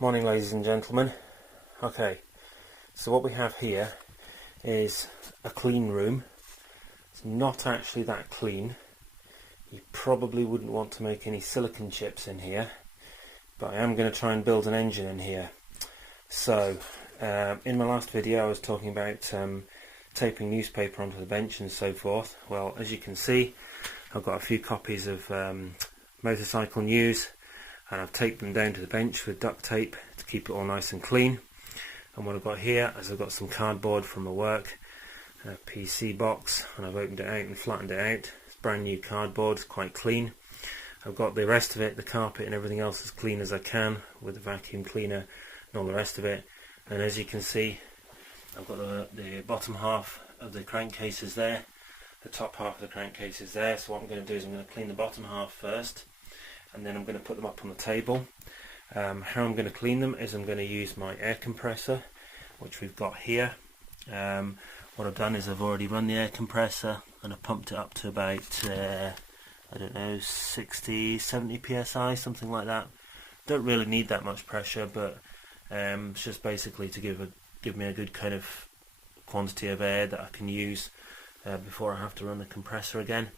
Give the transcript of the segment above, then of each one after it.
Morning, ladies and gentlemen. Okay, so what we have here is a clean room. It's not actually that clean. You probably wouldn't want to make any silicon chips in here, but I am going to try and build an engine in here. So in my last video I was talking about taping newspaper onto the bench and so forth. Well, as you can see, I've got a few copies of Motorcycle News, and I've taped them down to the bench with duct tape to keep it all nice and clean. And what I've got here is I've got some cardboard from my work, a PC box, and I've opened it out and flattened it out. It's brand new cardboard, it's quite clean. I've got the rest of it, the carpet and everything else, as clean as I can with the vacuum cleaner and all the rest of it. And as you can see, I've got the bottom half of the crankcase is there, the top half of the crankcase is there. So what I'm going to do is I'm going to clean the bottom half first, and then I'm going to put them up on the table. How I'm going to clean them is I'm going to use my air compressor, which we've got here. What I've done is I've already run the air compressor and I've pumped it up to about I don't know, 60, 70 psi, something like that. Don't really need that much pressure, but it's just basically to give me a good kind of quantity of air that I can use before I have to run the compressor again.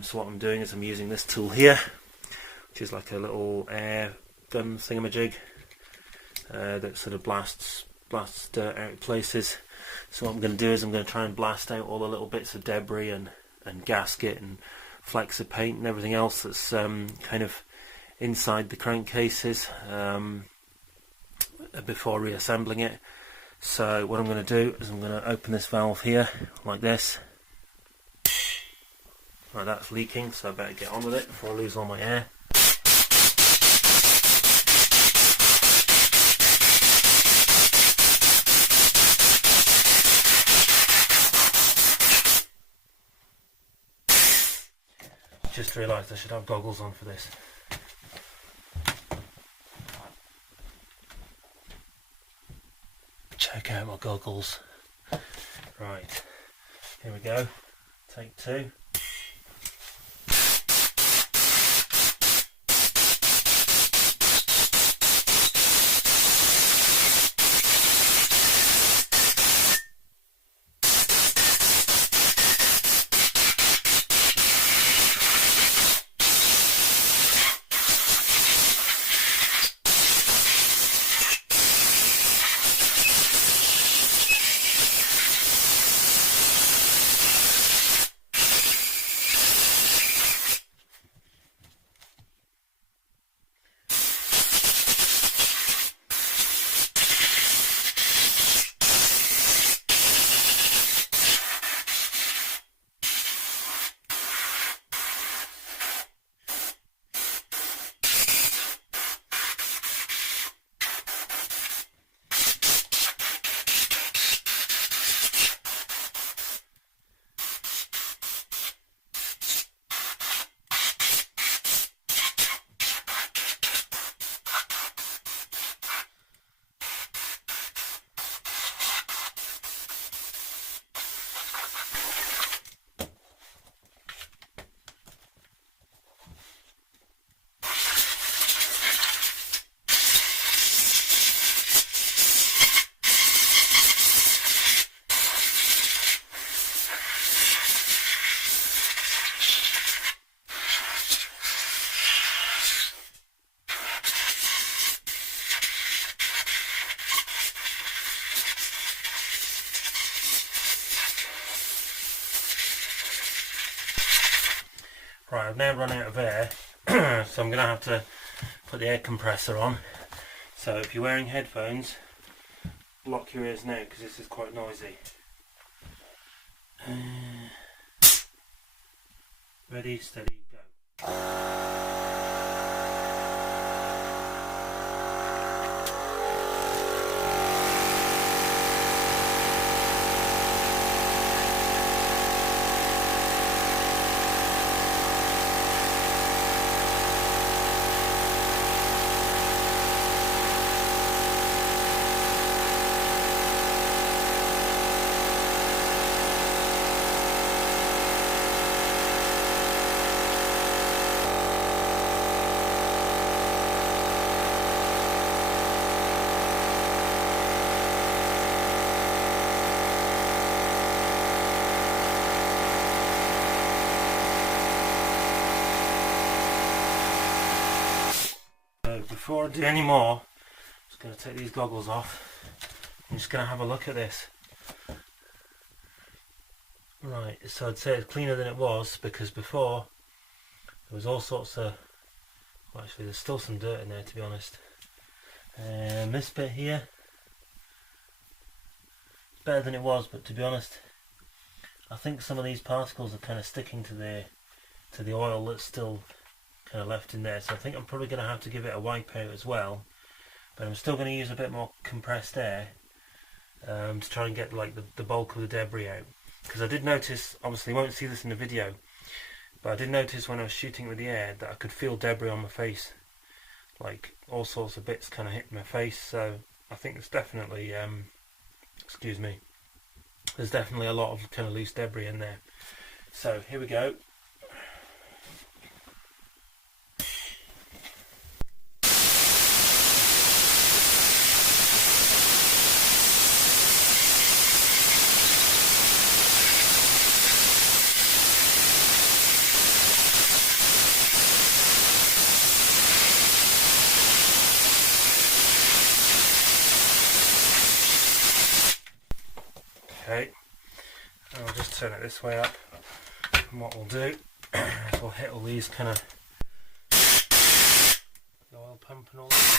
So what I'm doing is I'm using this tool here, which is like a little air gun thingamajig that sort of blasts dirt out places. So what I'm going to do is I'm going to try and blast out all the little bits of debris and gasket and flecks of paint and everything else that's kind of inside the crankcases before reassembling it. So what I'm going to do is I'm going to open this valve here like this. Right, that's leaking, so I better get on with it before I lose all my air. Just realised I should have goggles on for this. Check out my goggles. Right, here we go. Take two. Right, I've now run out of air, so I'm going to have to put the air compressor on. So if you're wearing headphones, block your ears now because this is quite noisy. Ready, steady, go. before I do any more, I'm just going to take these goggles off. I'm just going to have a look at this. Right, so I'd say it's cleaner than it was, because before there was all sorts of, well, actually there's still some dirt in there, to be honest. This bit here, it's better than it was, but to be honest, I think some of these particles are kind of sticking to the oil that's still kind of left in there, so I think I'm probably going to have to give it a wipe out as well, but I'm still going to use a bit more compressed air to try and get like the bulk of the debris out, because I did notice, obviously you won't see this in the video, but I did notice when I was shooting with the air that I could feel debris on my face, like all sorts of bits kind of hit my face, so I think it's definitely, excuse me, there's definitely a lot of kind of loose debris in there. So here we go. Okay, I'll just turn it this way up, and what we'll do is we'll hit all these kind of the oil pump and all that.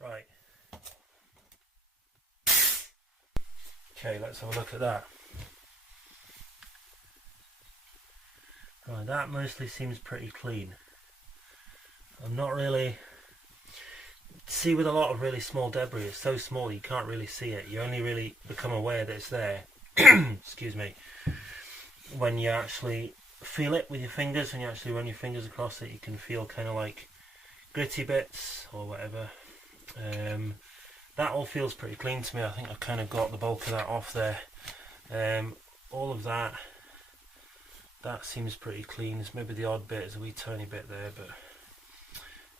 Right. Okay, let's have a look at that. Right, that mostly seems pretty clean. I'm not really... See, with a lot of really small debris, it's so small you can't really see it. You only really become aware that it's there, excuse me, when you actually feel it with your fingers. When you actually run your fingers across it, you can feel kind of like gritty bits or whatever. That all feels pretty clean to me. I think I've kind of got the bulk of that off there. All of that seems pretty clean. There's maybe the odd bit, there's a wee tiny bit there, but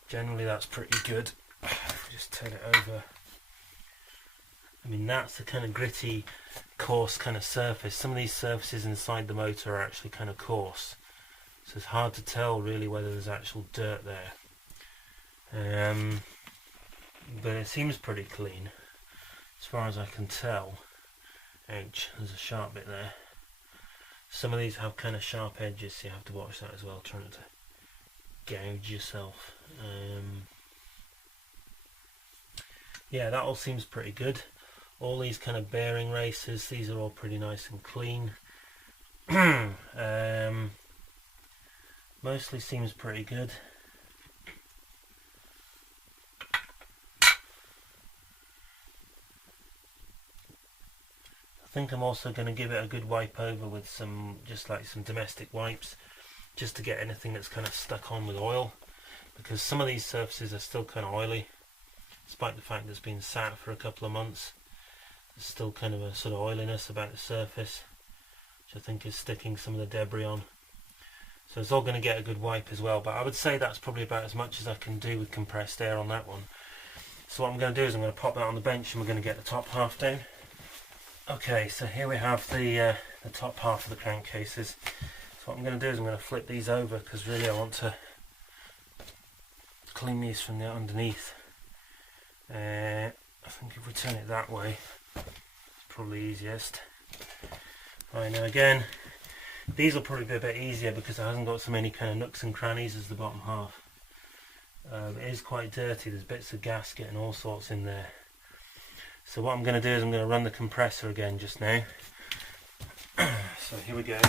generally that's pretty good. Just turn it over. I mean, that's the kind of gritty, coarse kind of surface. Some of these surfaces inside the motor are actually kind of coarse, so it's hard to tell really whether there's actual dirt there. But it seems pretty clean as far as I can tell. Ouch, there's a sharp bit there. Some of these have kind of sharp edges, so you have to watch that as well, try not to gouge yourself. Yeah, that all seems pretty good. All these kind of bearing races, these are all pretty nice and clean. Mostly seems pretty good. I think I'm also going to give it a good wipe over with some, just like some domestic wipes, just to get anything that's kind of stuck on with oil, because some of these surfaces are still kind of oily, despite the fact that it's been sat for a couple of months. There's still kind of a sort of oiliness about the surface, which I think is sticking some of the debris on. So it's all going to get a good wipe as well, but I would say that's probably about as much as I can do with compressed air on that one. So what I'm going to do is I'm going to pop that on the bench and we're going to get the top half down. Okay, so here we have the top half of the crankcases. So what I'm going to do is I'm going to flip these over, because really I want to clean these from the underneath. I think if we turn it that way, it's probably easiest. Right, now again, these will probably be a bit easier because it hasn't got so many kind of nooks and crannies as the bottom half. It is quite dirty, there's bits of gasket and all sorts in there. So what I'm going to do is I'm going to run the compressor again just now. So here we go.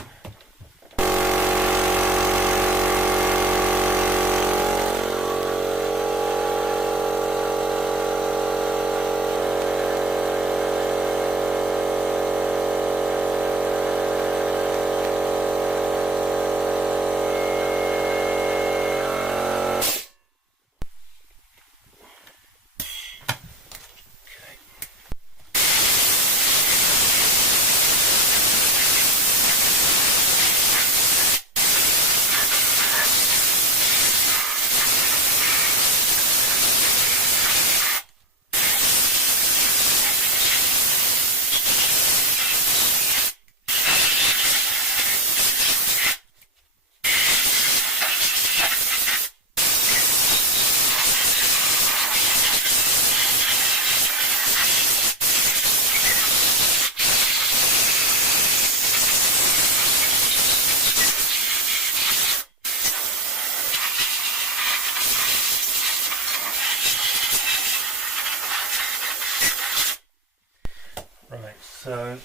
So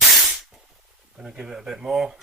I'm going to give it a bit more.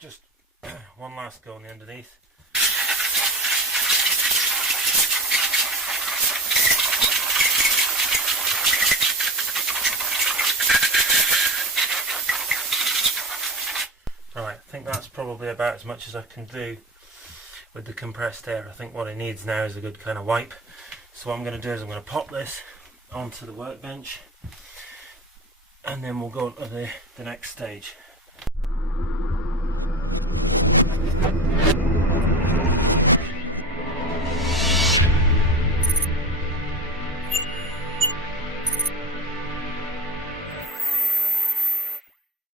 Just one last go on the underneath. Right, I think that's probably about as much as I can do with the compressed air. I think what it needs now is a good kind of wipe. So what I'm going to do is I'm going to pop this onto the workbench, and then we'll go on to the next stage.